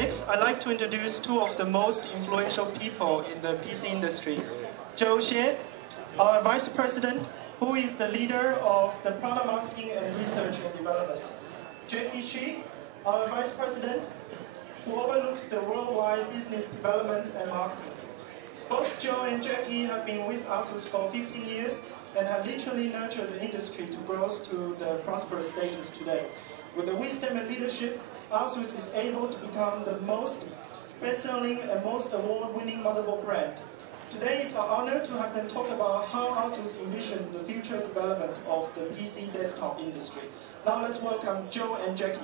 Next, I'd like to introduce two of the most influential people in the PC industry. Joe Xie, our Vice President, who is the leader of the product marketing and research and development. Jackie Shi, our Vice President, who overlooks the worldwide business development and marketing. Both Joe and Jackie have been with ASUS for 15 years and have literally nurtured the industry to grow to the prosperous status today. With the wisdom and leadership, ASUS is able to become the most best-selling and most award-winning motherboard brand. Today it's our honor to have them talk about how ASUS envisions the future development of the PC desktop industry. Now let's welcome Joe and Jackie.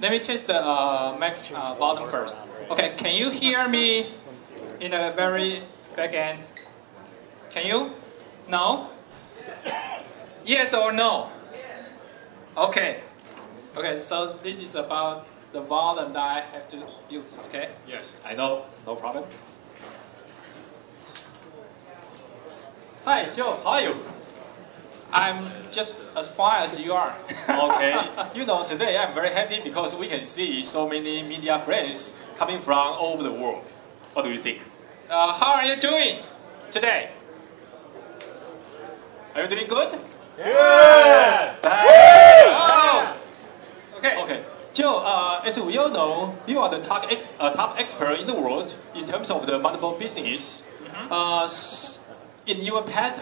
Let me test the mic volume first. Okay, can you hear me in the very back end? Can you? No? Yes or no? Okay. Okay, so this is about the volume that I have to use, okay? Yes, I know. No problem. Hi, Joe, how are you? I'm just as fine as you are. Okay. You know, today I'm very happy because we can see so many media friends coming from all over the world. What do you think? How are you doing today? Are you doing good? Yes! Oh. Okay. Okay. Joe, as we all know, you are the top expert in the world in terms of the motherboard business. In your past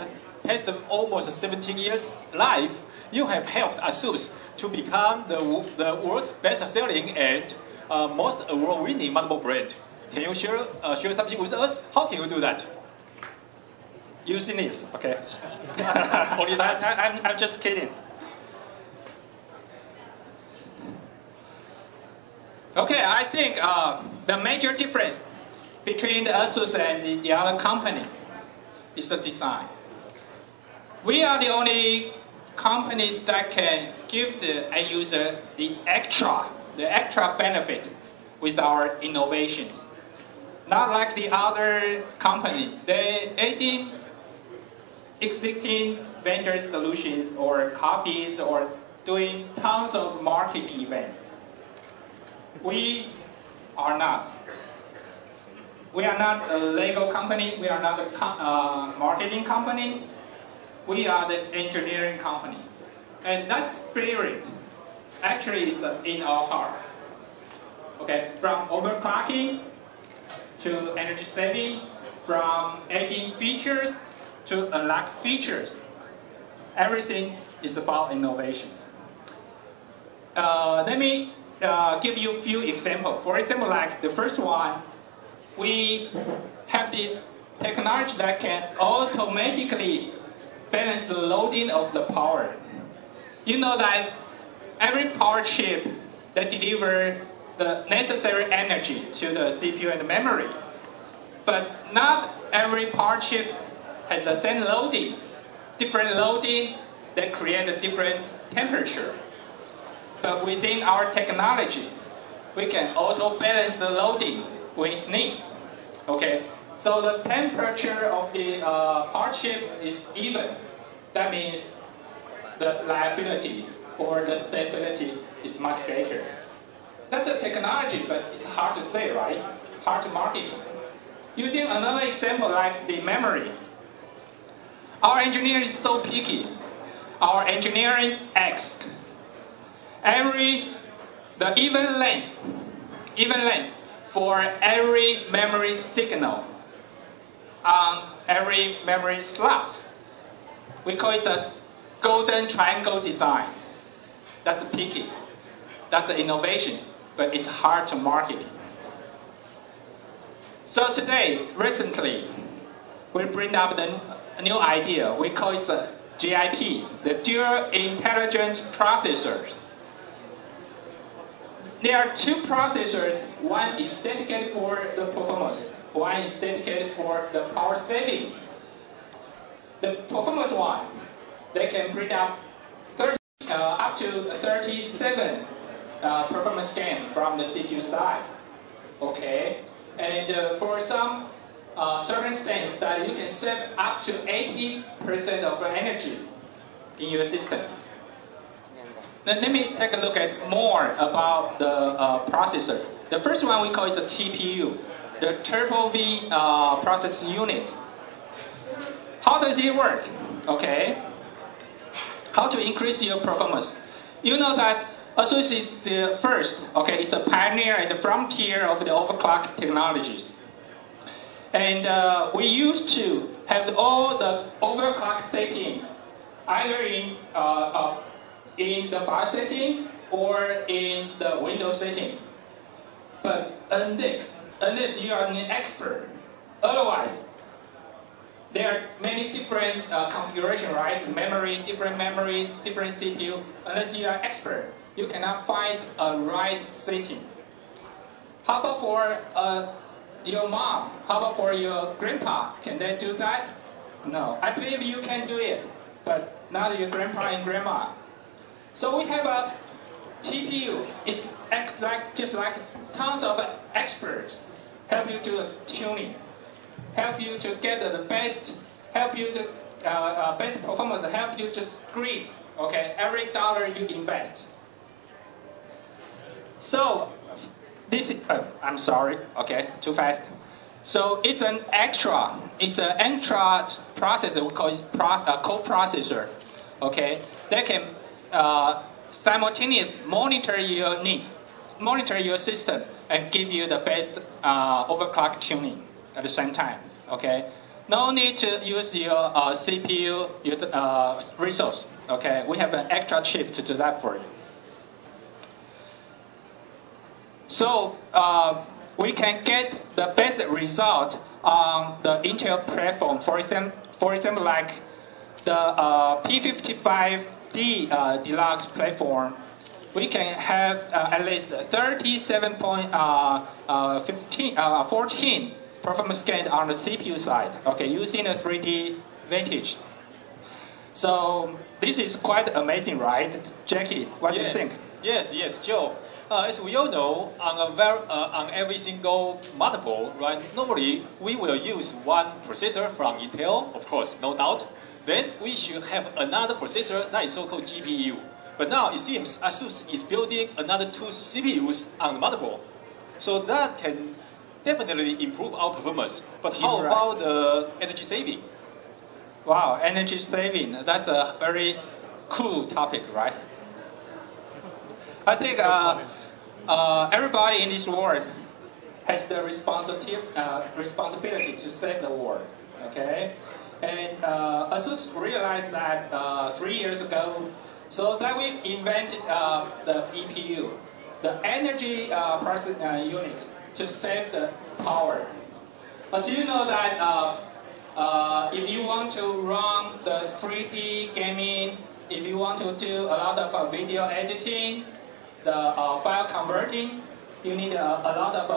almost 17 years life, you have helped ASUS to become the world's best-selling and most award-winning motherboard brand. Can you share something with us? How can you do that? Using this, okay. Only that? I'm just kidding. Okay, I think the major difference between the ASUS and the other company is the design. We are the only company that can give the end user the extra benefit with our innovations. Not like the other company, they adding existing vendor solutions or copies or doing tons of marketing events. We are not. We are not a Lego company. We are not a marketing company. We are the engineering company. And that spirit actually is in our heart. Okay, from overclocking to energy saving, from adding features to unlock features. Everything is about innovations. Let me give you a few examples. For example, like the first one, we have the technology that can automatically balance the loading of the power. You know that every power chip that delivers the necessary energy to the CPU and the memory, but not every power chip has the same loading. Different loading that create a different temperature. But within our technology, we can auto-balance the loading when it's needed. Okay, so the temperature of the power chip is even. That means the reliability or the stability is much better. That's a technology, but it's hard to say, right? Hard to market. Using another example like the memory. Our engineer is so picky. Our engineering asks the even length for every memory signal on every memory slot. We call it a golden triangle design. That's picky. That's an innovation, but it's hard to market. So today, recently, we bring up a new idea. We call it the GIP, the Dual Intelligent Processors. There are two processors. One is dedicated for the performance. One is dedicated for the power saving. The performance one, they can bring up up to 37 performance gain from the CPU side. Okay, and for some circumstance that you can save up to 80% of energy in your system. Then let me take a look at more about the processor. The first one we call it the TPU, the Turbo V process unit. How does it work? Okay. How to increase your performance? You know that ASUS is the first, okay, it's the pioneer and the frontier of the overclock technologies. And we used to have all the overclock setting either in the BIOS setting or in the Windows setting. But unless you are an expert, otherwise, there are many different configurations, right? Different memory, different CPU. Unless you are expert, you cannot find a right setting. How about for your mom? How about for your grandpa? Can they do that? No. I believe you can do it, but not your grandpa and grandma. So we have a TPU. It acts just like tons of experts help you do tuning, help you to get the best, help you to best performance, help you to squeeze, okay, every dollar you invest. So this, I'm sorry, okay, too fast. So it's an extra processor, we call it co-processor, okay, that can simultaneously monitor your needs, monitor your system, and give you the best overclock tuning at the same time, okay? No need to use your CPU, your resource, okay? We have an extra chip to do that for you. So we can get the best result on the Intel platform. For example, like the P55D Deluxe platform, we can have at least 37.14 performance gain on the CPU side, okay, using a 3D Vantage. So this is quite amazing, right? Jackie, what do you think? Yes, Joe. As we all know, on every single motherboard, right? Normally we will use one processor from Intel, of course, no doubt. Then we should have another processor that is so-called GPU. But now it seems ASUS is building another two CPUs on the motherboard, so that can definitely improve our performance. But how about the energy saving? Wow, energy saving. That's a very cool topic, right? I think everybody in this world has the responsibility to save the world, okay? And ASUS realized that 3 years ago, so that we invented the EPU, the energy process unit, to save the power. As you know that if you want to run the 3D gaming, if you want to do a lot of video editing, the file converting, you need a lot of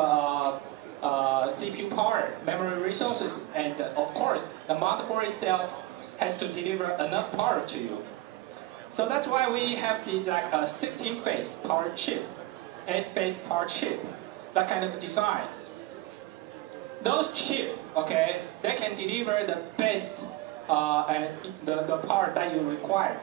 CPU power, memory resources, and of course, the motherboard itself has to deliver enough power to you. So that's why we have the 16-phase power chip, 8-phase power chip, that kind of design. Those chips, okay, they can deliver the best and the power that you require.